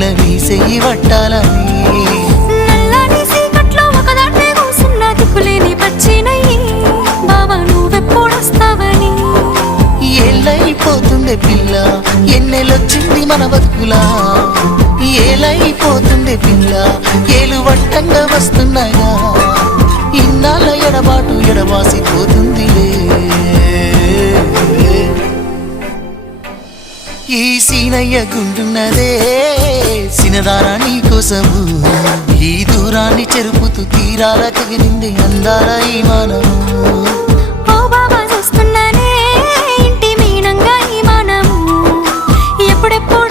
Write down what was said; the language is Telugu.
పిల్ల నీ చెయ్యి పట్టాలని నల్లని సీకట్లో ఒకదాన్నే కూసున్న దిక్కులేని పచ్చినయ్యి బావా నువ్వెప్పుడొస్తావని ఏళ్ళైపోతుండే పిల్ల ఎన్నెలొచ్చింది మన బతుకులా ఏలైపోతుండే పిల్ల ఏలు వట్టంగా వస్తున్నాయా ఇన్నాళ్ళ ఎడబాటు ఎడవాసిపోతుందిలే ఈ సీనయ్య గుంటున్నదే సినదారా నీ కోసము ఈ దూరాన్ని చెరుపుతూ తీరాల కగిలింది అందాల ఈ మానము ఓ బాబా చూస్తున్నానే ఇంటి మీనంగా ఈ మనము ఎప్పుడెప్పుడు